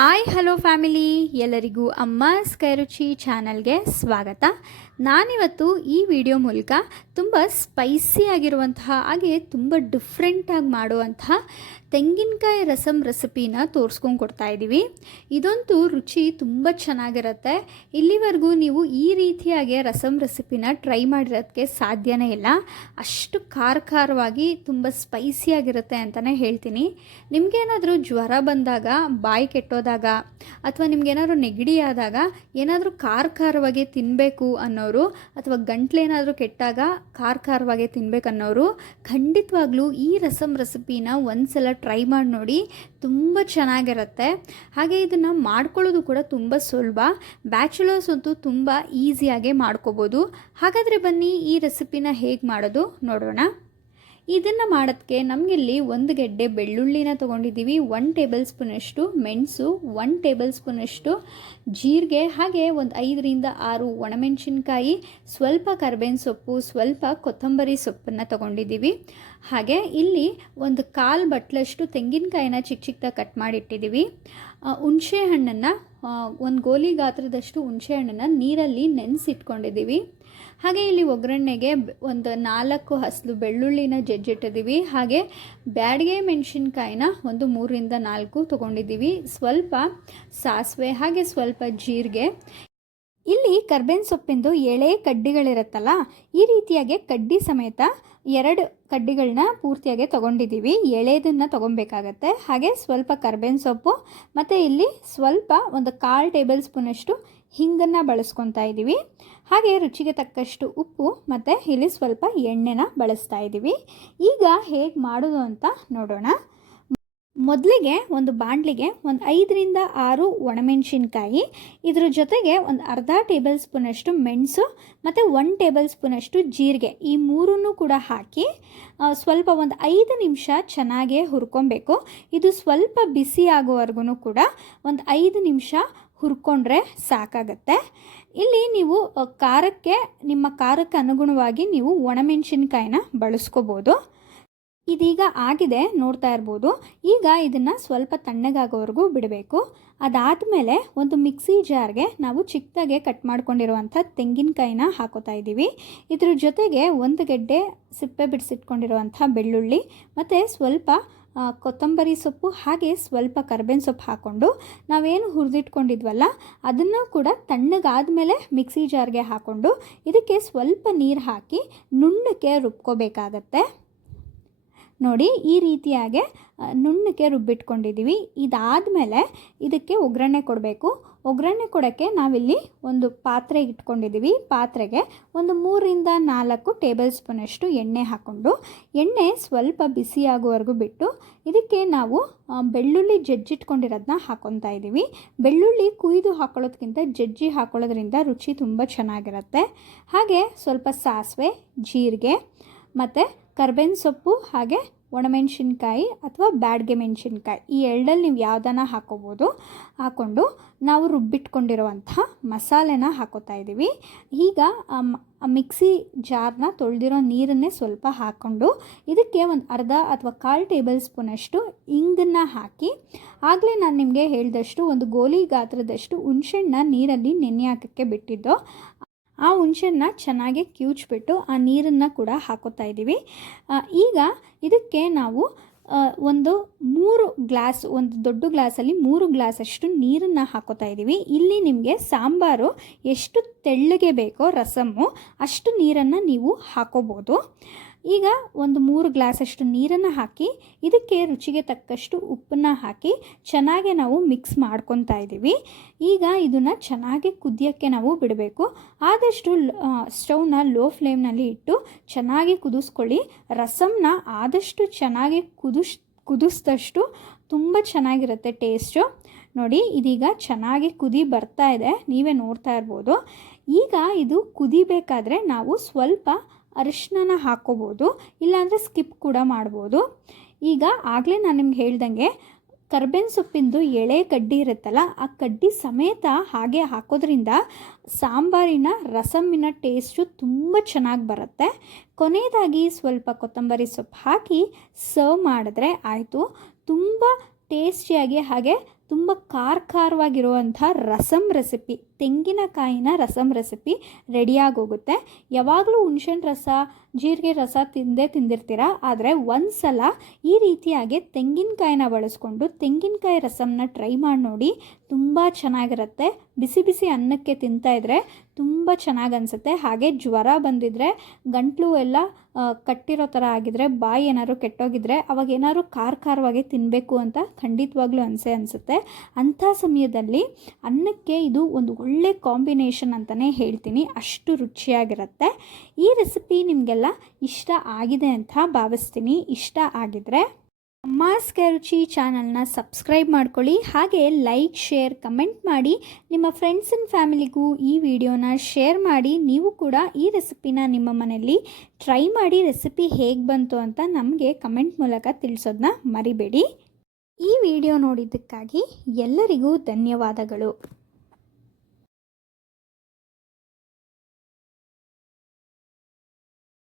Hi hello family, ಎಲ್ಲರಿಗೂ ಅಮ್ಮಸ್ ಕೈರುಚಿ ಚಾನಲ್ಗೆ ಸ್ವಾಗತ. ನಾನಿವತ್ತು ಈ ವಿಡಿಯೋ ಮೂಲಕ ತುಂಬ ಸ್ಪೈಸಿಯಾಗಿರುವಂತಹ ಹಾಗೆ ತುಂಬ ಡಿಫ್ರೆಂಟಾಗಿ ಮಾಡುವಂತಹ ತೆಂಗಿನಕಾಯಿ ರಸಮ್ ರೆಸಿಪಿನ ತೋರಿಸ್ಕೊಂಡು ಕೊಡ್ತಾ ಇದ್ದೀವಿ. ಇದಂತೂ ರುಚಿ ತುಂಬ ಚೆನ್ನಾಗಿರುತ್ತೆ. ಇಲ್ಲಿವರೆಗೂ ನೀವು ಈ ರೀತಿಯಾಗಿ ರಸಮ್ ರೆಸಿಪಿನ ಟ್ರೈ ಮಾಡಿರೋದಕ್ಕೆ ಸಾಧ್ಯನೇ ಇಲ್ಲ. ಅಷ್ಟು ಖಾರವಾಗಿ ತುಂಬ ಸ್ಪೈಸಿಯಾಗಿರುತ್ತೆ ಅಂತಲೇ ಹೇಳ್ತೀನಿ. ನಿಮಗೇನಾದರೂ ಜ್ವರ ಬಂದಾಗ, ಬಾಯಿ ಕೆಟ್ಟೋದಾಗ ಅಥವಾ ನಿಮಗೇನಾದರೂ ನೆಗಡಿ ಆದಾಗ ಏನಾದರೂ ಖಾರವಾಗಿ ತಿನ್ನಬೇಕು ಅನ್ನೋರು ಅಥವಾ ಗಂಟ್ಲೇನಾದರೂ ಕೆಟ್ಟಾಗ ಖಾರವಾಗಿ ತಿನ್ನಬೇಕು ಅನ್ನೋರು ಖಂಡಿತವಾಗ್ಲೂ ಈ ರಸಮ್ ರೆಸಿಪಿನ ಒಂದ್ಸಲ ಟ್ರೈ ಮಾಡಿ ನೋಡಿ. ತುಂಬ ಚೆನ್ನಾಗಿರುತ್ತೆ. ಹಾಗೆ ಇದನ್ನು ಮಾಡ್ಕೊಳ್ಳೋದು ಕೂಡ ತುಂಬ ಸುಲಭ. ಬ್ಯಾಚುಲರ್ಸ್ ಅಂತೂ ತುಂಬ ಈಸಿಯಾಗೆ ಮಾಡ್ಕೋಬೋದು. ಹಾಗಾದರೆ ಬನ್ನಿ ಈ ರೆಸಿಪಿನ ಹೇಗೆ ಮಾಡೋದು ನೋಡೋಣ. ಇದನ್ನು ಮಾಡೋದಕ್ಕೆ ನಮಗಿಲ್ಲಿ ಒಂದು ಗೆಡ್ಡೆ ಬೆಳ್ಳುಳ್ಳಿನ ತೊಗೊಂಡಿದ್ದೀವಿ, 1 ಟೇಬಲ್ ಸ್ಪೂನಷ್ಟು ಮೆಣಸು, 1 ಟೇಬಲ್ ಸ್ಪೂನಷ್ಟು ಜೀರಿಗೆ, ಹಾಗೆ ಒಂದು 5 ರಿಂದ 6 ಒಣಮೆಣಸಿನ್ಕಾಯಿ, ಸ್ವಲ್ಪ ಕರಿಬೇವಿನ ಸೊಪ್ಪು, ಸ್ವಲ್ಪ ಕೊತ್ತಂಬರಿ ಸೊಪ್ಪನ್ನು ತೊಗೊಂಡಿದ್ದೀವಿ. ಹಾಗೆ ಇಲ್ಲಿ ಒಂದು 1/4 ಬಟ್ಲಷ್ಟು ತೆಂಗಿನಕಾಯಿನ ಚಿಕ್ಕದಾಗಿ ಕಟ್ ಮಾಡಿಟ್ಟಿದ್ದೀವಿ. ಹುಣಸೆ ಹಣ್ಣನ್ನು ಒಂದು ಗೋಲಿ ಗಾತ್ರದಷ್ಟು ಹುಣಸೆ ಹಣ್ಣನ್ನು ನೀರಲ್ಲಿ ನೆನೆಸಿಟ್ಕೊಂಡಿದ್ದೀವಿ. ಹಾಗೆ ಇಲ್ಲಿ ಒಗ್ಗರಣೆಗೆ ಒಂದು 4 ಹಸಿರು ಬೆಳ್ಳುಳ್ಳಿನ ಜಜ್ಜಿಟ್ಟಿದ್ದೀವಿ. ಹಾಗೆ ಬ್ಯಾಡಗೆ ಮೆಣಸಿನ್ಕಾಯಿನ ಒಂದು 3 ರಿಂದ 4 ತೊಗೊಂಡಿದ್ದೀವಿ. ಸ್ವಲ್ಪ ಸಾಸಿವೆ, ಹಾಗೆ ಸ್ವಲ್ಪ ಜೀರಿಗೆ. ಇಲ್ಲಿ ಕರ್ಬೇವಿನ ಸೊಪ್ಪಿಂದು ಎಳೆ ಕಡ್ಡಿಗಳಿರುತ್ತಲ್ಲ, ಈ ರೀತಿಯಾಗಿ ಕಡ್ಡಿ ಸಮೇತ 2 ಕಡ್ಡಿಗಳನ್ನ ಪೂರ್ತಿಯಾಗಿ ತೊಗೊಂಡಿದ್ದೀವಿ. ಎಳೆದನ್ನು ತೊಗೊಬೇಕಾಗತ್ತೆ. ಹಾಗೆ ಸ್ವಲ್ಪ ಕರ್ಬೇವಿನ ಸೊಪ್ಪು ಮತ್ತು ಇಲ್ಲಿ ಸ್ವಲ್ಪ ಒಂದು 1/4 ಟೇಬಲ್ ಸ್ಪೂನಷ್ಟು ಹಿಂಗನ್ನು ಬಳಸ್ಕೊತಾ ಇದ್ದೀವಿ. ಹಾಗೆ ರುಚಿಗೆ ತಕ್ಕಷ್ಟು ಉಪ್ಪು ಮತ್ತು ಇಲ್ಲಿ ಸ್ವಲ್ಪ ಎಣ್ಣೆನ ಬಳಸ್ತಾ ಇದ್ದೀವಿ. ಈಗ ಹೇಗೆ ಮಾಡೋದು ಅಂತ ನೋಡೋಣ. ಮೊದಲಿಗೆ ಒಂದು ಬಾಣಲಿಗೆ ಒಂದು 5 ರಿಂದ 6 ಒಣಮೆಣಸಿನ್ಕಾಯಿ, ಇದ್ರ ಜೊತೆಗೆ ಒಂದು ಅರ್ಧ ಟೇಬಲ್ ಸ್ಪೂನಷ್ಟು ಮೆಣಸು ಮತ್ತು 1 ಟೇಬಲ್ ಸ್ಪೂನಷ್ಟು ಜೀರಿಗೆ, ಈ ಮೂರನ್ನು ಕೂಡ ಹಾಕಿ ಸ್ವಲ್ಪ ಒಂದು 5 ನಿಮಿಷ ಚೆನ್ನಾಗೇ ಹುರ್ಕೊಬೇಕು. ಇದು ಸ್ವಲ್ಪ ಬಿಸಿ ಆಗೋವರೆಗೂ ಕೂಡ ಒಂದು 5 ನಿಮಿಷ ಹುರ್ಕೊಂಡ್ರೆ ಸಾಕಾಗತ್ತೆ. ಇಲ್ಲಿ ನೀವು ನಿಮ್ಮ ಖಾರಕ್ಕೆ ಅನುಗುಣವಾಗಿ ನೀವು ಒಣಮೆಣಸಿನ್ಕಾಯಿನ ಬಳಸ್ಕೋಬೋದು. ಇದೀಗ ಆಗಿದೆ, ನೋಡ್ತಾ ಇರ್ಬೋದು. ಈಗ ಇದನ್ನು ಸ್ವಲ್ಪ ತಣ್ಣಗಾಗೋವರೆಗೂ ಬಿಡಬೇಕು. ಅದಾದಮೇಲೆ ಒಂದು ಮಿಕ್ಸಿ ಜಾರ್ಗೆ ನಾವು ಚಿಕ್ಕದಾಗೆ ಕಟ್ ಮಾಡ್ಕೊಂಡಿರುವಂಥ ತೆಂಗಿನಕಾಯಿನ ಹಾಕೋತಾ ಇದ್ದೀವಿ. ಇದ್ರ ಜೊತೆಗೆ ಒಂದು ಗೆಡ್ಡೆ ಸಿಪ್ಪೆ ಬಿಡಿಸಿಟ್ಕೊಂಡಿರುವಂಥ ಬೆಳ್ಳುಳ್ಳಿ ಮತ್ತು ಸ್ವಲ್ಪ ಕೊತ್ತಂಬರಿ ಸೊಪ್ಪು, ಹಾಗೆ ಸ್ವಲ್ಪ ಕರಿಬೇವಿನ ಸೊಪ್ಪು ಹಾಕ್ಕೊಂಡು ನಾವೇನು ಹುರಿದಿಟ್ಕೊಂಡಿದ್ವಲ್ಲ ಅದನ್ನು ಕೂಡ ತಣ್ಣಗಾದಮೇಲೆ ಮಿಕ್ಸಿ ಜಾರ್ಗೆ ಹಾಕ್ಕೊಂಡು ಇದಕ್ಕೆ ಸ್ವಲ್ಪ ನೀರು ಹಾಕಿ ನುಣ್ಣಕ್ಕೆ ರುಬ್ಕೋಬೇಕಾಗತ್ತೆ. ನೋಡಿ, ಈ ರೀತಿಯಾಗಿ ನುಣ್ಣಕ್ಕೆ ರುಬ್ಬಿಟ್ಕೊಂಡಿದ್ದೀವಿ. ಇದಾದಮೇಲೆ ಇದಕ್ಕೆ ಒಗ್ಗರಣೆ ಕೊಡಬೇಕು. ಒಗ್ಗರಣೆ ಕೊಡೋಕ್ಕೆ ನಾವಿಲ್ಲಿ ಒಂದು ಪಾತ್ರೆ ಇಟ್ಕೊಂಡಿದ್ದೀವಿ. ಪಾತ್ರೆಗೆ ಒಂದು 3 ರಿಂದ 4 ಟೇಬಲ್ ಸ್ಪೂನಷ್ಟು ಎಣ್ಣೆ ಹಾಕ್ಕೊಂಡು ಎಣ್ಣೆ ಸ್ವಲ್ಪ ಬಿಸಿಯಾಗುವವರೆಗೂ ಬಿಟ್ಟು ಇದಕ್ಕೆ ನಾವು ಬೆಳ್ಳುಳ್ಳಿ ಜಜ್ಜಿಟ್ಕೊಂಡಿರೋದನ್ನ ಹಾಕ್ಕೊತಾ ಇದ್ದೀವಿ. ಬೆಳ್ಳುಳ್ಳಿ ಕುಯ್ದು ಹಾಕೊಳ್ಳೋದಕ್ಕಿಂತ ಜಜ್ಜಿ ಹಾಕೊಳ್ಳೋದ್ರಿಂದ ರುಚಿ ತುಂಬ ಚೆನ್ನಾಗಿರುತ್ತೆ. ಹಾಗೆ ಸ್ವಲ್ಪ ಸಾಸಿವೆ, ಜೀರಿಗೆ ಮತ್ತು ಕರ್ಬೇವಿನ ಸೊಪ್ಪು, ಹಾಗೆ ಒಣಮೆಣಸಿನ್ಕಾಯಿ ಅಥವಾ ಬ್ಯಾಡಗೆ ಮೆಣಸಿನ್ಕಾಯಿ, ಈ ಎರಡಲ್ಲಿ ನೀವು ಯಾವುದನ್ನು ಹಾಕೋಬೋದು. ಹಾಕ್ಕೊಂಡು ನಾವು ರುಬ್ಬಿಟ್ಕೊಂಡಿರುವಂಥ ಮಸಾಲೆನ ಹಾಕೋತಾ ಇದ್ದೀವಿ. ಈಗ ಮಿಕ್ಸಿ ಜಾರ್ನ ತೊಳೆದಿರೋ ನೀರನ್ನೇ ಸ್ವಲ್ಪ ಹಾಕ್ಕೊಂಡು ಇದಕ್ಕೆ ಒಂದು ಅರ್ಧ ಅಥವಾ 1/4 ಟೇಬಲ್ ಸ್ಪೂನಷ್ಟು ಇಂಗನ್ನು ಹಾಕಿ, ಆಗಲೇ ನಾನು ನಿಮಗೆ ಹೇಳಿದಷ್ಟು ಒಂದು ಗೋಲಿ ಗಾತ್ರದಷ್ಟು ಹುಣಸೆಹಣ್ಣನ್ನ ನೀರಲ್ಲಿ ನೆನೆ ಹಾಕೋಕ್ಕೆ ಬಿಟ್ಟಿದ್ದು, ಆ ಹುಣಸೆಹಣ್ಣನ್ನ ಚೆನ್ನಾಗಿ ಕಿವುಚ್ಬಿಟ್ಟು ಆ ನೀರನ್ನು ಕೂಡ ಹಾಕೋತಾ ಇದ್ದೀವಿ. ಈಗ ಇದಕ್ಕೆ ನಾವು ಒಂದು 3 ಗ್ಲಾಸ್, ಒಂದು ದೊಡ್ಡ ಗ್ಲಾಸಲ್ಲಿ 3 ಗ್ಲಾಸಷ್ಟು ನೀರನ್ನು ಹಾಕೋತಾ ಇದ್ದೀವಿ. ಇಲ್ಲಿ ನಿಮಗೆ ಸಾಂಬಾರು ಎಷ್ಟು ತೆಳ್ಳಗೆ ಬೇಕೋ ರಸಮ್ಮು ಅಷ್ಟು ನೀರನ್ನು ನೀವು ಹಾಕೋಬೋದು. ಈಗ ಒಂದು 3 ಗ್ಲಾಸಷ್ಟು ನೀರನ್ನು ಹಾಕಿ ಇದಕ್ಕೆ ರುಚಿಗೆ ತಕ್ಕಷ್ಟು ಉಪ್ಪನ್ನು ಹಾಕಿ ಚೆನ್ನಾಗಿ ನಾವು ಮಿಕ್ಸ್ ಮಾಡ್ಕೊತಾ ಇದ್ದೀವಿ. ಈಗ ಇದನ್ನು ಚೆನ್ನಾಗಿ ಕುದಿಯೋಕ್ಕೆ ನಾವು ಬಿಡಬೇಕು. ಆದಷ್ಟು ಸ್ಟವ್ನ ಲೋ ಫ್ಲೇಮ್ನಲ್ಲಿ ಇಟ್ಟು ಚೆನ್ನಾಗಿ ಕುದಿಸ್ಕೊಳ್ಳಿ. ರಸಮ್ನ ಆದಷ್ಟು ಚೆನ್ನಾಗಿ ಕುದಿಸಿದಷ್ಟು ತುಂಬ ಚೆನ್ನಾಗಿರುತ್ತೆ ಟೇಸ್ಟು. ನೋಡಿ, ಇದೀಗ ಚೆನ್ನಾಗಿ ಕುದಿ ಬರ್ತಾ ಇದೆ, ನೀವೇ ನೋಡ್ತಾ ಇರ್ಬೋದು. ಈಗ ಇದು ಕುದಿಬೇಕಾದ್ರೆ ನಾವು ಸ್ವಲ್ಪ ಅರಿಶಿನ ಹಾಕ್ಕೋಬೋದು, ಇಲ್ಲಾಂದರೆ ಸ್ಕಿಪ್ ಕೂಡ ಮಾಡ್ಬೋದು. ಈಗ ಆಗಲೇ ನಾನು ನಿಮ್ಗೆ ಹೇಳ್ದಂಗೆ ಕರ್ಬೇವಿನ ಸೊಪ್ಪಿಂದು ಎಳೆ ಕಡ್ಡಿ ಇರುತ್ತಲ್ಲ, ಆ ಕಡ್ಡಿ ಸಮೇತ ಹಾಗೆ ಹಾಕೋದ್ರಿಂದ ಸಾಂಬಾರಿನ ರಸಮ್ಮಿನ ಟೇಸ್ಟು ತುಂಬ ಚೆನ್ನಾಗಿ ಬರುತ್ತೆ. ಕೊನೆಯದಾಗಿ ಸ್ವಲ್ಪ ಕೊತ್ತಂಬರಿ ಸೊಪ್ಪು ಹಾಕಿ ಸರ್ವ್ ಮಾಡಿದ್ರೆ ಆಯಿತು. ತುಂಬ ಟೇಸ್ಟಿಯಾಗಿ ಹಾಗೆ ತುಂಬ ಖಾರವಾಗಿರುವಂಥ ರಸಮ್ ರೆಸಿಪಿ, ತೆಂಗಿನಕಾಯಿನ ರಸಮ್ ರೆಸಿಪಿ ರೆಡಿಯಾಗೋಗುತ್ತೆ. ಯಾವಾಗಲೂ ಹುಣ್ಸೆಹಣ್ಣು ರಸ, ಜೀರಿಗೆ ರಸ ತಿಂದಿರ್ತೀರ, ಆದರೆ ಒಂದು ಸಲ ಈ ರೀತಿಯಾಗಿ ತೆಂಗಿನಕಾಯಿನ ಬಳಸ್ಕೊಂಡು ತೆಂಗಿನಕಾಯಿ ರಸಮ್ನ ಟ್ರೈ ಮಾಡಿ ನೋಡಿ. ತುಂಬ ಚೆನ್ನಾಗಿರುತ್ತೆ. ಬಿಸಿ ಬಿಸಿ ಅನ್ನಕ್ಕೆ ತಿಂತಾಯಿದ್ರೆ ತುಂಬ ಚೆನ್ನಾಗಿ ಅನಿಸುತ್ತೆ. ಹಾಗೆ ಜ್ವರ ಬಂದಿದ್ದರೆ, ಗಂಟಲು ಎಲ್ಲ ಕಟ್ಟಿರೋ ಥರ ಆಗಿದ್ರೆ, ಬಾಯಿ ಏನಾದ್ರು ಕೆಟ್ಟೋಗಿದ್ರೆ ಅವಾಗ ಏನಾದ್ರು ಖಾರವಾಗಿ ತಿನ್ನಬೇಕು ಅಂತ ಖಂಡಿತವಾಗ್ಲೂ ಅನಿಸುತ್ತೆ. ಅಂಥ ಸಮಯದಲ್ಲಿ ಅನ್ನಕ್ಕೆ ಇದು ಒಂದು ಒಳ್ಳೆ ಕಾಂಬಿನೇಷನ್ ಅಂತಲೇ ಹೇಳ್ತೀನಿ, ಅಷ್ಟು ರುಚಿಯಾಗಿರುತ್ತೆ. ಈ ರೆಸಿಪಿ ನಿಮಗೆಲ್ಲ ಇಷ್ಟ ಆಗಿದೆ ಅಂತ ಭಾವಿಸ್ತೀನಿ. ಇಷ್ಟ ಆಗಿದ್ರೆ ಅಮ್ಮಾಸ್ ಕೈರುಚಿ ಚಾನಲ್ನ ಸಬ್ಸ್ಕ್ರೈಬ್ ಮಾಡ್ಕೊಳ್ಳಿ. ಹಾಗೆ ಲೈಕ್, ಶೇರ್, ಕಮೆಂಟ್ ಮಾಡಿ. ನಿಮ್ಮ ಫ್ರೆಂಡ್ಸ್ ಆ್ಯಂಡ್ ಫ್ಯಾಮಿಲಿಗೂ ಈ ವಿಡಿಯೋನ ಶೇರ್ ಮಾಡಿ. ನೀವು ಕೂಡ ಈ ರೆಸಿಪಿನ ನಿಮ್ಮ ಮನೆಯಲ್ಲಿ ಟ್ರೈ ಮಾಡಿ ರೆಸಿಪಿ ಹೇಗೆ ಬಂತು ಅಂತ ನಮಗೆ ಕಮೆಂಟ್ ಮೂಲಕ ತಿಳಿಸೋದನ್ನ ಮರಿಬೇಡಿ. ಈ ವಿಡಿಯೋ ನೋಡಿದ್ದಕ್ಕಾಗಿ ಎಲ್ಲರಿಗೂ ಧನ್ಯವಾದಗಳು.